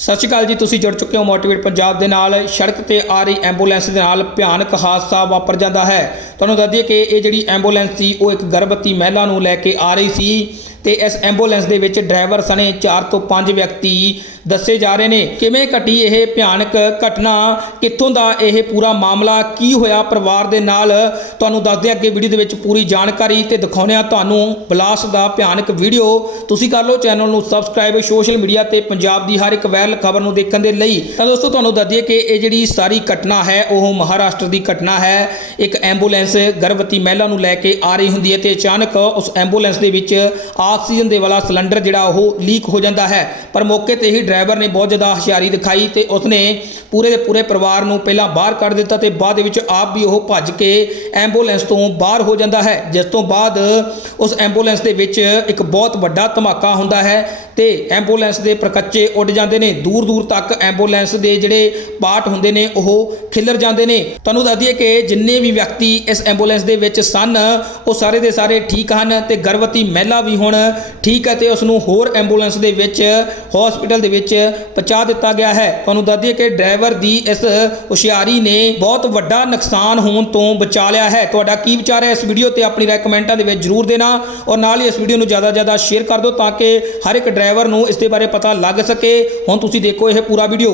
ਸਤਿ ਸ਼੍ਰੀ ਅਕਾਲ ਜੀ, ਤੁਸੀਂ ਜੁੜ ਚੁੱਕੇ ਹੋ ਮੋਟੀਵੇਟ ਪੰਜਾਬ ਦੇ ਨਾਲ। ਸੜਕ ਤੇ ਆ ਰਹੀ ਐਂਬੂਲੈਂਸ ਦੇ ਨਾਲ ਭਿਆਨਕ ਹਾਦਸਾ ਵਾਪਰ ਜਾਂਦਾ ਹੈ। ਤੁਹਾਨੂੰ ਦੱਸ ਦਈਏ ਕਿ ਇਹ ਜਿਹੜੀ ਐਂਬੂਲੈਂਸ ਸੀ, ਉਹ ਇੱਕ ਗਰਭਵਤੀ ਮਹਿਲਾ ਨੂੰ ਲੈ ਕੇ ਆ ਰਹੀ ਸੀ ਤੇ ਇਸ ਐਂਬੂਲੈਂਸ ਦੇ ਵਿੱਚ ਡਰਾਈਵਰ ਸਣੇ 4 ਤੋਂ 5 ਵਿਅਕਤੀ ਦੱਸੇ ਜਾ ਰਹੇ ਨੇ। ਕਿਵੇਂ ਘਟੀ ਇਹ ਭਿਆਨਕ ਘਟਨਾ? ਕਿੱਥੋਂ ਦਾ ਇਹ ਪੂਰਾ ਮਾਮਲਾ? ਕੀ ਹੋਇਆ ਪਰਿਵਾਰ ਦੇ ਨਾਲ? ਤੁਹਾਨੂੰ ਦੱਸਦੇ ਹਾਂ ਅੱਗੇ ਵੀਡੀਓ ਦੇ ਵਿੱਚ ਪੂਰੀ ਜਾਣਕਾਰੀ ਤੇ ਦਿਖਾਉਂਦੇ ਹਾਂ ਤੁਹਾਨੂੰ ਬਲਾਸਟ ਦਾ ਭਿਆਨਕ ਵੀਡੀਓ। ਤੁਸੀਂ ਕਰ ਲਓ ਚੈਨਲ ਨੂੰ ਸਬਸਕ੍ਰਾਈਬ। ਸੋਸ਼ਲ ਮੀਡੀਆ ਤੇ ਪੰਜਾਬ ਦੀ ਹਰ ਇੱਕ ਵਾਇਰਲ ਖਬਰ ਨੂੰ ਦੇਖਣ ਦੇ ਲਈ। ਤਾਂ ਦੋਸਤੋ, ਤੁਹਾਨੂੰ ਦੱਸ ਦਈਏ ਕਿ ਇਹ ਜਿਹੜੀ ਸਾਰੀ ਘਟਨਾ ਹੈ, ਉਹ ਮਹਾਰਾਸ਼ਟਰ ਦੀ ਘਟਨਾ ਹੈ। ਇੱਕ ਐਂਬੂਲੈਂਸ ਗਰਭਵਤੀ ਮਹਿਲਾ ਨੂੰ ਲੈ ਕੇ ਆ ਰਹੀ ਹੁੰਦੀ ਹੈ ਤੇ ਅਚਾਨਕ ਉਸ ਐਂਬੂਲੈਂਸ ਦੇ ਵਿੱਚ ਆਕਸੀਜਨ ਦੇ ਵਾਲਾ ਸਿਲੰਡਰ ਜਿਹੜਾ ਉਹ ਲੀਕ ਹੋ ਜਾਂਦਾ ਹੈ। ਪਰ ਮੌਕੇ ਤੇ ਹੀ ਡਰਾਈਵਰ ਨੇ ਬਹੁਤ ਜ਼ਿਆਦਾ ਹੁਸ਼ਿਆਰੀ ਦਿਖਾਈ ਤੇ ਉਸਨੇ ਪੂਰੇ ਦੇ ਪੂਰੇ ਪਰਿਵਾਰ ਨੂੰ ਪਹਿਲਾਂ ਬਾਹਰ ਕੱਢ ਦਿੱਤਾ ਤੇ ਬਾਅਦ ਵਿੱਚ ਆਪ ਵੀ ਉਹ ਭੱਜ ਕੇ ਐਂਬੂਲੈਂਸ ਤੋਂ ਬਾਹਰ ਹੋ ਜਾਂਦਾ ਹੈ, ਜਿਸ ਤੋਂ ਬਾਅਦ ਉਸ ਐਂਬੂਲੈਂਸ ਦੇ ਵਿੱਚ ਇੱਕ ਬਹੁਤ ਵੱਡਾ ਧਮਾਕਾ ਹੁੰਦਾ ਹੈ ਤੇ ਐਂਬੂਲੈਂਸ ਦੇ ਪ੍ਰਕੱਚੇ ਉੱਡ ਜਾਂਦੇ ਨੇ। ਦੂਰ ਦੂਰ ਤੱਕ ਐਂਬੂਲੈਂਸ ਦੇ ਜਿਹੜੇ ਪਾਰਟ ਹੁੰਦੇ ਨੇ, ਉਹ ਖਿਲਰ ਜਾਂਦੇ ਨੇ। ਤੁਹਾਨੂੰ ਦੱਸ ਦਈਏ ਕਿ ਜਿੰਨੇ ਵੀ ਵਿਅਕਤੀ ਇਸ ਐਂਬੂਲੈਂਸ ਦੇ ਵਿੱਚ ਸਨ, ਉਹ ਸਾਰੇ ਦੇ ਸਾਰੇ ਠੀਕ ਹਨ ਤੇ ਗਰਭਵਤੀ ਮਹਿਲਾ ਵੀ ਹੁਣ ਠੀਕ ਹੈ ਤੇ ਉਸ ਨੂੰ ਹੋਰ ਐਂਬੂਲੈਂਸ ਦੇ ਵਿੱਚ, ਹਸਪੀਟਲ ਦੇ ਵਿੱਚ ਪਹੁੰਚਾ ਦਿੱਤਾ ਗਿਆ ਹੈ। ਤੁਹਾਨੂੰ ਦੱਸ ਦਈਏ ਕਿ ਡਰਾਈਵਰ ਦੀ ਇਸ ਹੁਸ਼ਿਆਰੀ ਨੇ ਬਹੁਤ ਵੱਡਾ ਨੁਕਸਾਨ ਹੋਣ ਤੋਂ ਬਚਾ ਲਿਆ ਹੈ। ਤੁਹਾਡਾ ਕੀ ਵਿਚਾਰ ਹੈ ਇਸ ਵੀਡੀਓ ਤੇ ਆਪਣੀ ਰਾਏ ਕਮੈਂਟਾਂ ਦੇ ਵਿੱਚ ਜਰੂਰ ਦੇਣਾ ਔਰ ਨਾਲ ਹੀ ਇਸ ਵੀਡੀਓ ਨੂੰ ਜ਼ਿਆਦਾ ਜ਼ਿਆਦਾ ਸ਼ੇਅਰ ਕਰ ਦਿਓ ਤਾਂ ਕਿ ਹਰ ਇੱਕ ਡਰਾਈਵਰ ਨੂੰ ਇਸ ਦੇ ਬਾਰੇ ਪਤਾ ਲੱਗ ਸਕੇ। ਹੁਣ ਤੁਸੀਂ ਦੇਖੋ ਇਹ ਪੂਰਾ ਵੀਡੀਓ